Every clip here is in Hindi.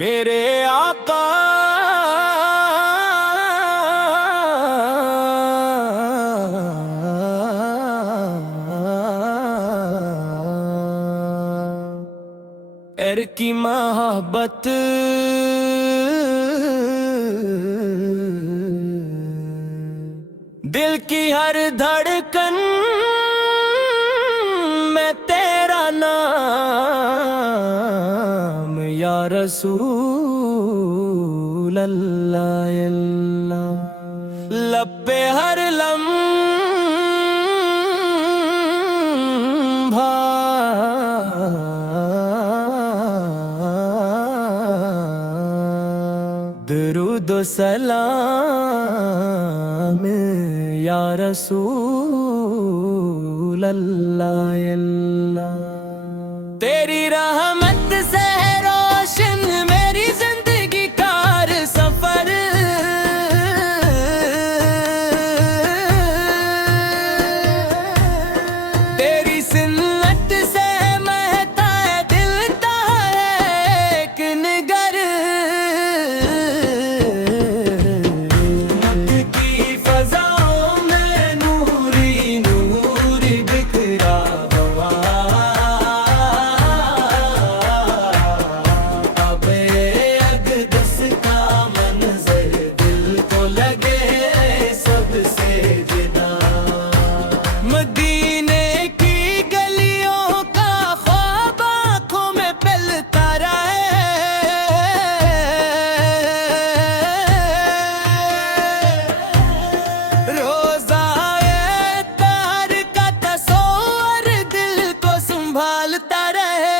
मेरे आका एर की मोहब्बत दिल की हर धड़कन में तेरा नाम या रसूल अल्लाह अल्लाह लब पे हर लम्हा दरूद व सलाम या रसूल अल्लाह अल्लाह तेरी रहमत से रोशन मेरी जिंदगी कार सफर तेरी सुन्नत से महता है दिल तारे एक निगर की फजाओं में नूरी नूरी बिखरा हुआ अबे अक़दस का मंजर दिल को लगे सबसे जुदा मदीने की गलियों का ख्वाब आँखों में पलता रहे रोज़ाए तार का तस्वर दिल को संभालता रहे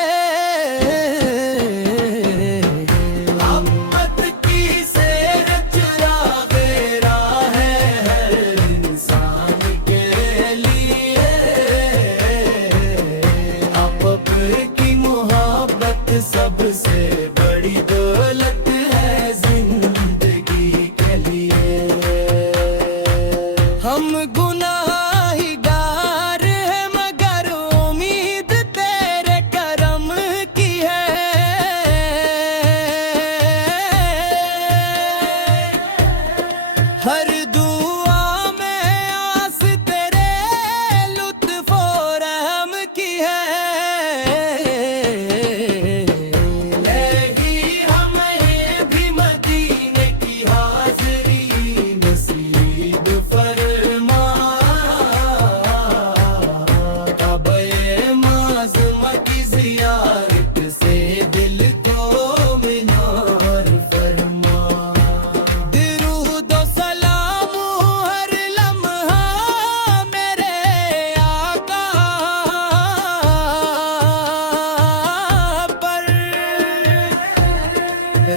मोहब्बत की सैर चुरागे राह है हर इंसान के लिए अब की मोहब्बत सबसे बड़ी दौलत है जिंदगी के लिए हम गुनाहगार हैं मगर उम्मीद तेरे करम की है हर दुआ में आस तेरे लुत्फ़ और रहम की है लेगी हमें भी मदीने की हाज़री नसीब फरमा काबे माज़ूम की ज़ियारत से दिल को मिनार फरमा दरूद व सलाम हर लम्हा मेरे आका पर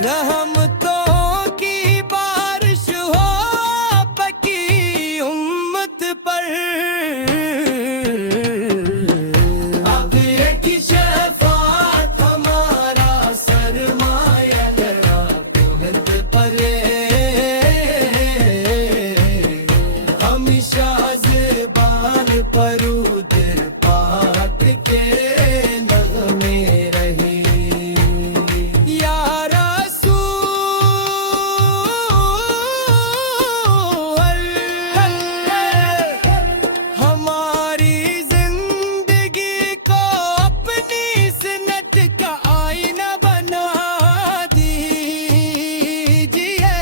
रहमतों की बारिश हो पकी उम्मत पर अब की शफ़ाअत हमारा सरमाया लड़ा तुमत परे हमेशा ज़बान पर उधर पाक के नग़मे रही या रसूल हमारी जिंदगी को अपनी सुन्नत का आईना बना दीजिए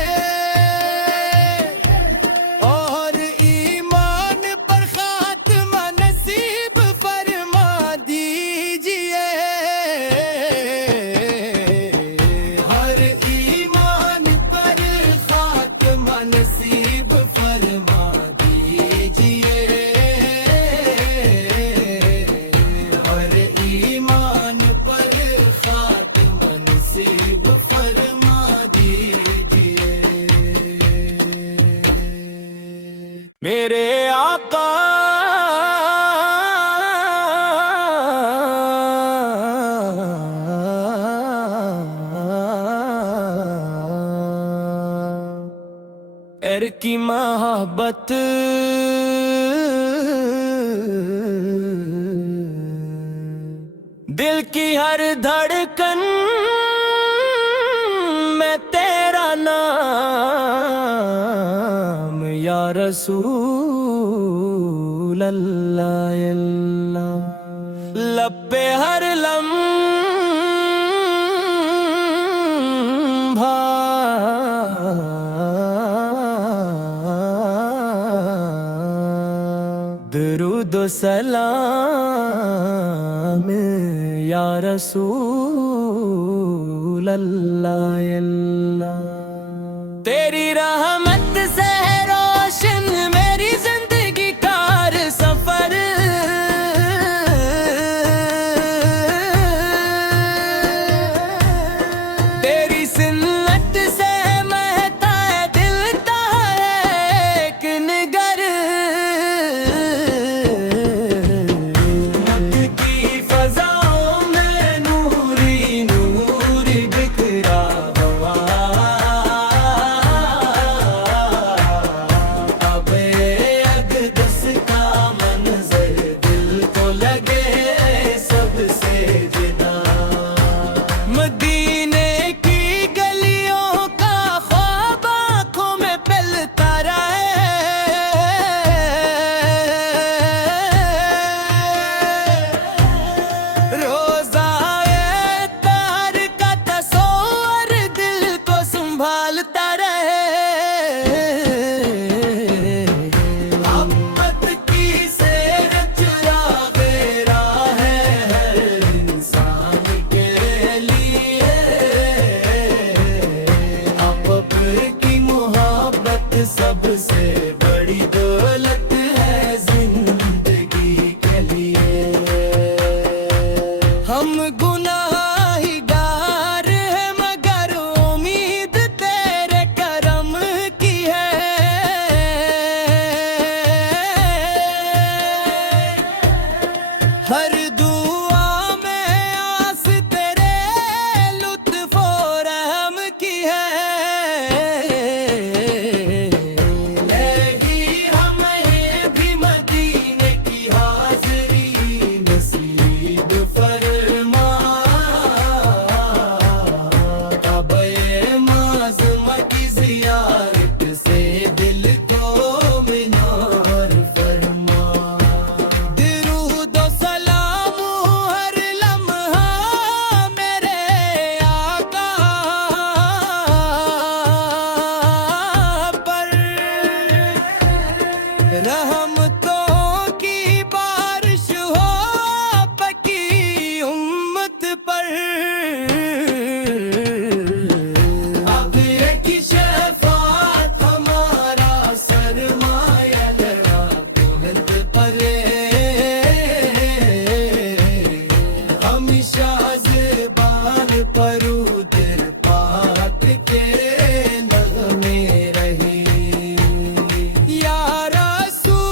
और ईमान पर खात्मा नसीब फरमा दीजिए हर ईमान पर खात्मा नसीब फरमा दीजिए हर ईमान पर खात्मा नसीब फरमा दीजिए मेरे आका एर की मोहब्बत दिल की हर धड़कन रसूल अल्लाह अल्लाह। लब पे हर लम्हा दुरूद व सलाम या रसूल अल्लाह अल्लाह। तेरी रहमत से रोशन मेरी जिंदगी कार सफर, तेरी सुन्नत से महता है दिल तारेक निगर। मक्के की फजाओं में नूरी नूरी बिखरा हुआ, मदीने की गलियों का ख्वाब आँखों में पलता रहे। रोज़ाए तार का तस्वर दिल को संभालता रहे। अम्मत की सैर चुरागे राह है हर इंसान के लिए। अब्र की मोहब्बत सबसे बड़ी दौलत है जिंदगी के लिए। हम गुनाहगार हैं मगर उम्मीद तेरे करम की है। हर दुआ में आस तेरे लुत्फ और रहम की है। लेगी हमें भी मदीने की हाज़री नसीब फरमा। काबे माज़ूम की ज़ियारत से दिल को मिनार फरमा। दुरूद व सलाम हर लम्हा मेरे आका पर। रहमतों की बारिश हो पकी उम्मत पर। अब एक शफ़ाअत हमारा सरमाया लड़ा बुलंद परे। हमेशा ज़बान पर उधर पाक के नग़मे रही। या रसूल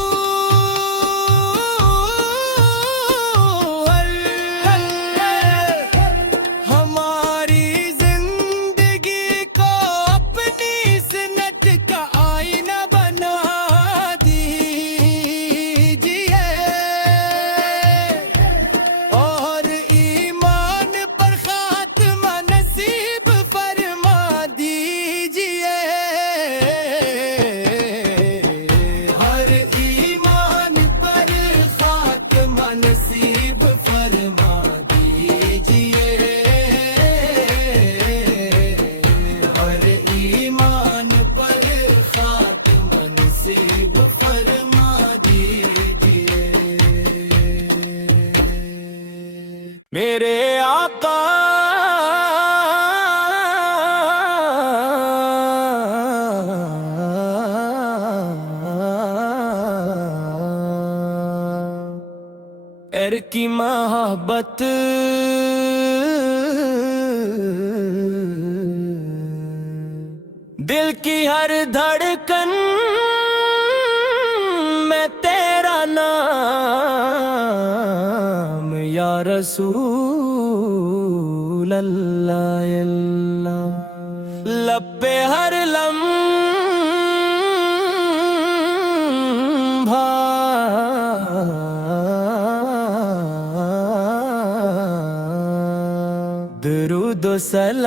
हमारी जिंदगी को अपनी सुन्नत का आईना बना दीजिए। और ईमान पर खात्मा नसीब फरमा दीजिए। हर ईमान पर खात्मा नसीब फरमा दीजिए। हर ईमान पर खात्मा नसीब फरमा दीजिए। मेरे आका एर की मोहब्बत दिल की हर धड़कन में तेरा नाम या रसूल अल्लाह अल्लाह। लब पे हर लम्हा दुरूद व सलाम